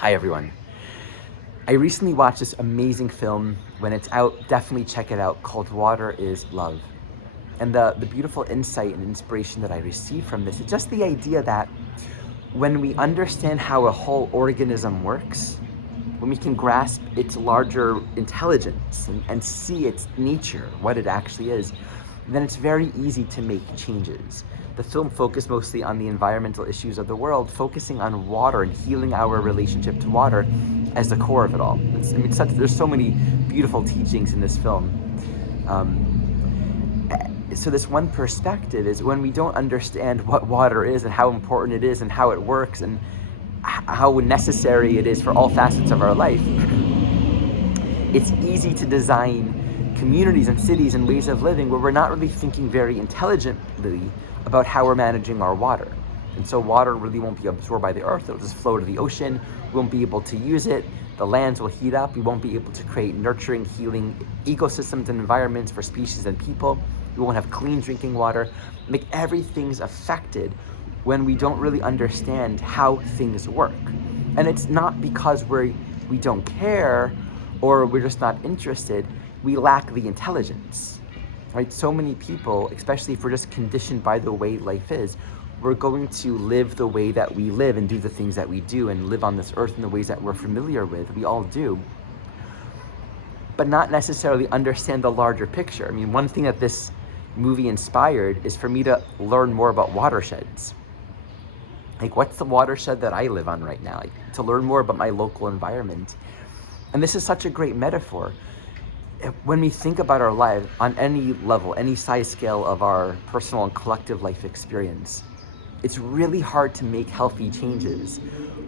Hi everyone. I recently watched this amazing film. When it's out, definitely check it out, called Water is Love. And the beautiful insight and inspiration that I received from this is just the idea that when we understand how a whole organism works, when we can grasp its larger intelligence and see its nature, what it actually is, then it's very easy to make changes. The film focused mostly on the environmental issues of the world, focusing on water and healing our relationship to water as the core of it all. There's so many beautiful teachings in this film. So this one perspective is when we don't understand what water is and how important it is and how it works and how necessary it is for all facets of our life, it's easy to design communities and cities and ways of living where we're not really thinking very intelligently about how we're managing our water. And so water really won't be absorbed by the earth, it'll just flow to the ocean, we won't be able to use it, the lands will heat up, we won't be able to create nurturing, healing ecosystems and environments for species and people, we won't have clean drinking water. Like, everything's affected when we don't really understand how things work. And it's not because we don't care or we're just not interested, we lack the intelligence, right? So many people, especially if we're just conditioned by the way life is, we're going to live the way that we live and do the things that we do and live on this earth in the ways that we're familiar with. We all do, but not necessarily understand the larger picture. I mean, one thing that this movie inspired is for me to learn more about watersheds. Like, what's the watershed that I live on right now? Like, to learn more about my local environment. And this is such a great metaphor. When we think about our lives on any level, any size scale of our personal and collective life experience, it's really hard to make healthy changes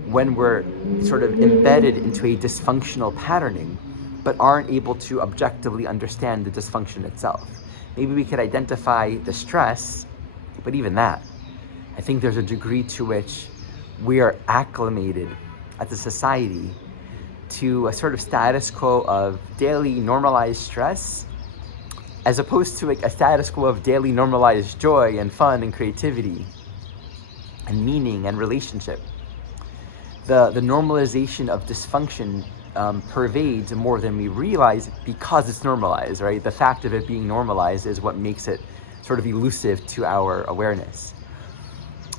when we're sort of embedded into a dysfunctional patterning, but aren't able to objectively understand the dysfunction itself. Maybe we could identify the stress, but even that, I think there's a degree to which we are acclimated as a society to a sort of status quo of daily normalized stress, as opposed to like a status quo of daily normalized joy and fun and creativity and meaning and relationship. The normalization of dysfunction pervades more than we realize because it's normalized, right? The fact of it being normalized is what makes it sort of elusive to our awareness.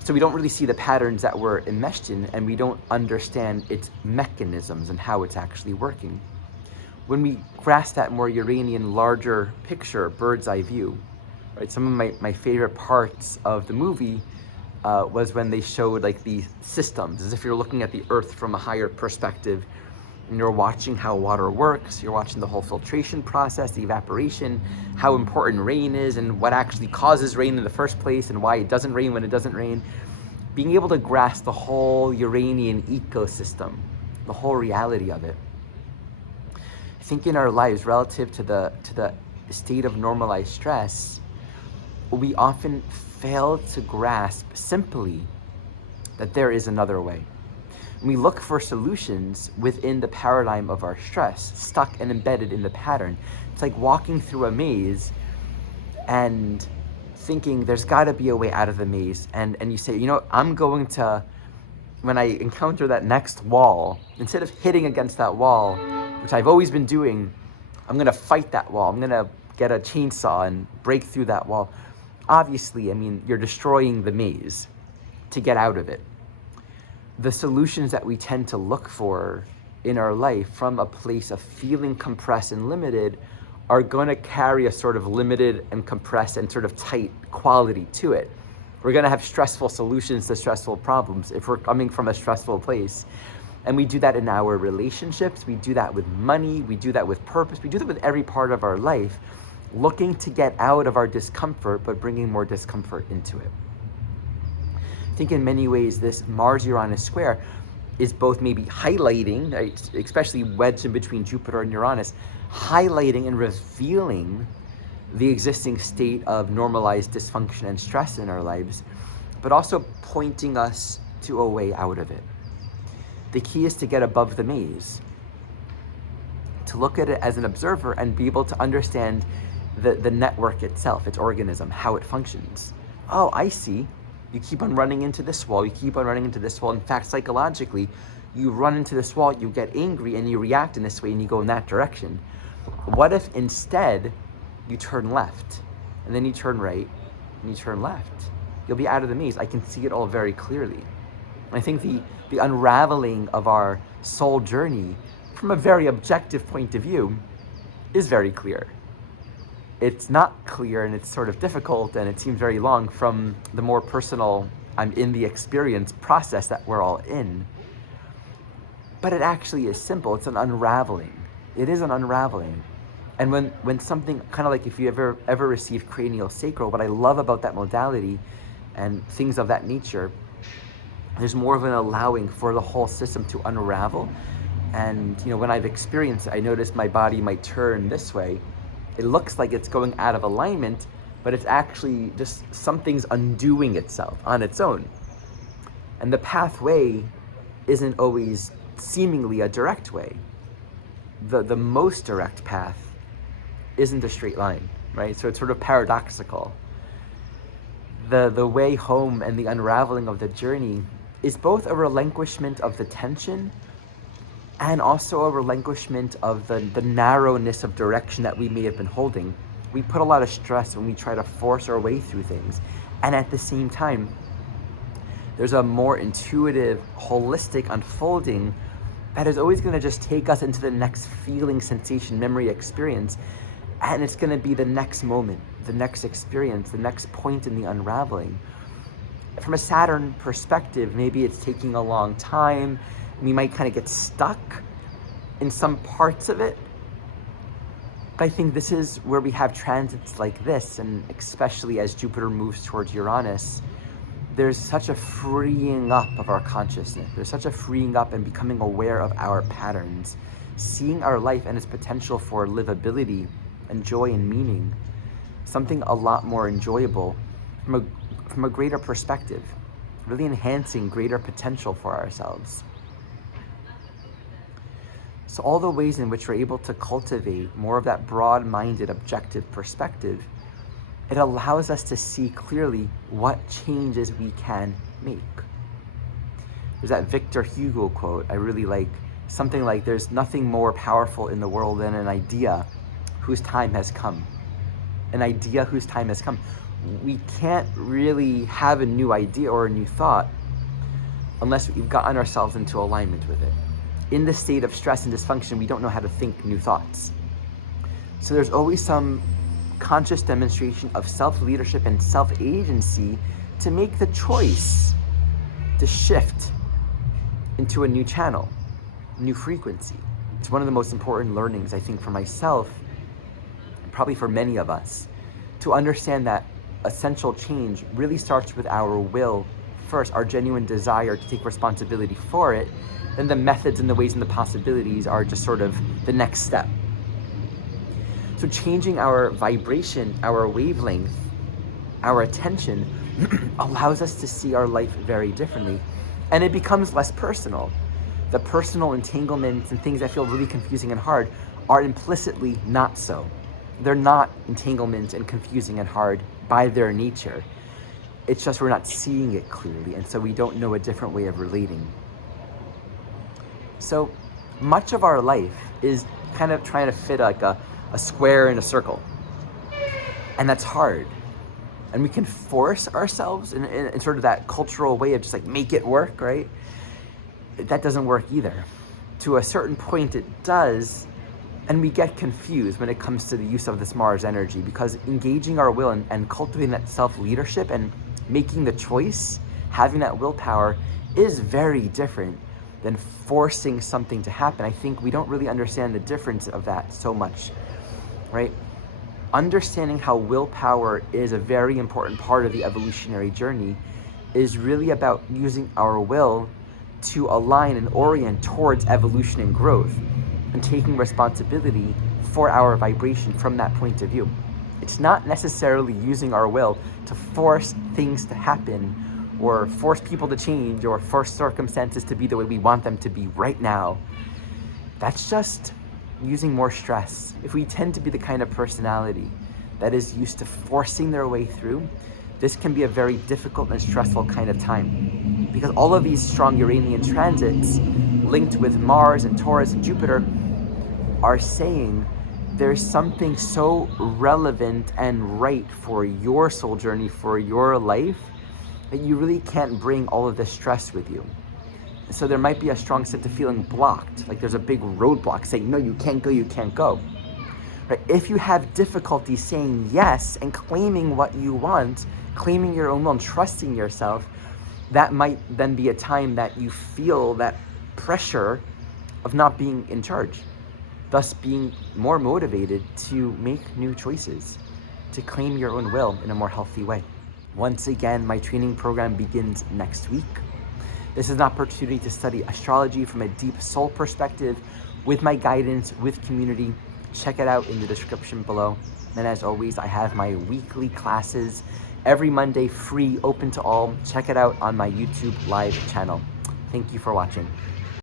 So we don't really see the patterns that we're enmeshed in, and we don't understand its mechanisms and how it's actually working. When we grasp that more Uranian larger picture, bird's eye view, right? Some of my favorite parts of the movie was when they showed like the systems, as if you're looking at the earth from a higher perspective, and you're watching how water works, you're watching the whole filtration process, the evaporation, how important rain is and what actually causes rain in the first place and why it doesn't rain when it doesn't rain. Being able to grasp the whole Uranian ecosystem, the whole reality of it. I think in our lives, relative to the state of normalized stress, we often fail to grasp simply that there is another way. We look for solutions within the paradigm of our stress, stuck and embedded in the pattern. It's like walking through a maze and thinking there's got to be a way out of the maze. And you say, you know, I'm going to, when I encounter that next wall, instead of hitting against that wall, which I've always been doing, I'm going to fight that wall. I'm going to get a chainsaw and break through that wall. Obviously, I mean, you're destroying the maze to get out of it. The solutions that we tend to look for in our life from a place of feeling compressed and limited are going to carry a sort of limited and compressed and sort of tight quality to it. We're going to have stressful solutions to stressful problems if we're coming from a stressful place. And we do that in our relationships, we do that with money, we do that with purpose, we do that with every part of our life, looking to get out of our discomfort, but bringing more discomfort into it. I think in many ways this Mars-Uranus square is both maybe highlighting, right, especially wedged in between Jupiter and Uranus, highlighting and revealing the existing state of normalized dysfunction and stress in our lives, but also pointing us to a way out of it. The key is to get above the maze, to look at it as an observer and be able to understand the network itself, its organism, how it functions. Oh, I see. You keep on running into this wall, you keep on running into this wall. In fact, psychologically, you run into this wall, you get angry, and you react in this way, and you go in that direction. What if instead you turn left, and then you turn right, and you turn left? You'll be out of the maze. I can see it all very clearly. And I think the unraveling of our soul journey from a very objective point of view is very clear. It's not clear, and it's sort of difficult, and it seems very long from the more personal, I'm in the experience process that we're all in. But it actually is simple. It's an unraveling. It is an unraveling. And when something, kind of like if you ever received cranial sacral, what I love about that modality and things of that nature, there's more of an allowing for the whole system to unravel. And when I've experienced it, I notice my body might turn this way. It looks like it's going out of alignment, but it's actually just something's undoing itself on its own. And the pathway isn't always seemingly a direct way. The most direct path isn't a straight line, right? So it's sort of paradoxical. The way home and the unraveling of the journey is both a relinquishment of the tension and also a relinquishment of the narrowness of direction that we may have been holding. We put a lot of stress when we try to force our way through things. And at the same time, there's a more intuitive, holistic unfolding that is always going to just take us into the next feeling, sensation, memory, experience. And it's going to be the next moment, the next experience, the next point in the unraveling. From a Saturn perspective, maybe it's taking a long time. We might kind of get stuck in some parts of it. But I think this is where we have transits like this, and especially as Jupiter moves towards Uranus, there's such a freeing up of our consciousness. There's such a freeing up and becoming aware of our patterns, seeing our life and its potential for livability and joy and meaning, something a lot more enjoyable from a greater perspective, really enhancing greater potential for ourselves. So all the ways in which we're able to cultivate more of that broad-minded, objective perspective, it allows us to see clearly what changes we can make. There's that Victor Hugo quote I really like, something like, there's nothing more powerful in the world than an idea whose time has come. An idea whose time has come. We can't really have a new idea or a new thought unless we've gotten ourselves into alignment with it. In the state of stress and dysfunction, we don't know how to think new thoughts. So there's always some conscious demonstration of self-leadership and self-agency to make the choice to shift into a new channel, new frequency. It's one of the most important learnings, I think, for myself, and probably for many of us, to understand that essential change really starts with our will first, our genuine desire to take responsibility for it. Then the methods and the ways and the possibilities are just sort of the next step. So changing our vibration, our wavelength, our attention allows us to see our life very differently. And it becomes less personal. The personal entanglements and things that feel really confusing and hard are implicitly not so. They're not entanglements and confusing and hard by their nature. It's just we're not seeing it clearly, and so we don't know a different way of relating. So much of our life is kind of trying to fit like a square in a circle. And that's hard. And we can force ourselves in sort of that cultural way of just like make it work, right? That doesn't work either. To a certain point it does, and we get confused when it comes to the use of this Mars energy, because engaging our will and cultivating that self-leadership and making the choice, having that willpower is very different than forcing something to happen. I think we don't really understand the difference of that so much, right? Understanding how willpower is a very important part of the evolutionary journey is really about using our will to align and orient towards evolution and growth, and taking responsibility for our vibration from that point of view. It's not necessarily using our will to force things to happen, or force people to change, or force circumstances to be the way we want them to be right now. That's just using more stress. If we tend to be the kind of personality that is used to forcing their way through, this can be a very difficult and stressful kind of time. Because all of these strong Uranian transits linked with Mars and Taurus and Jupiter are saying there's something so relevant and right for your soul journey, for your life, that you really can't bring all of this stress with you. So there might be a strong sense of feeling blocked, like there's a big roadblock saying, no, you can't go, you can't go. Right? If you have difficulty saying yes and claiming what you want, claiming your own will and trusting yourself, that might then be a time that you feel that pressure of not being in charge, thus being more motivated to make new choices, to claim your own will in a more healthy way. Once again, my training program begins next week. This is an opportunity to study astrology from a deep soul perspective with my guidance, with community. Check it out in the description below. And as always, I have my weekly classes every Monday, free, open to all. Check it out on my YouTube live channel. Thank you for watching.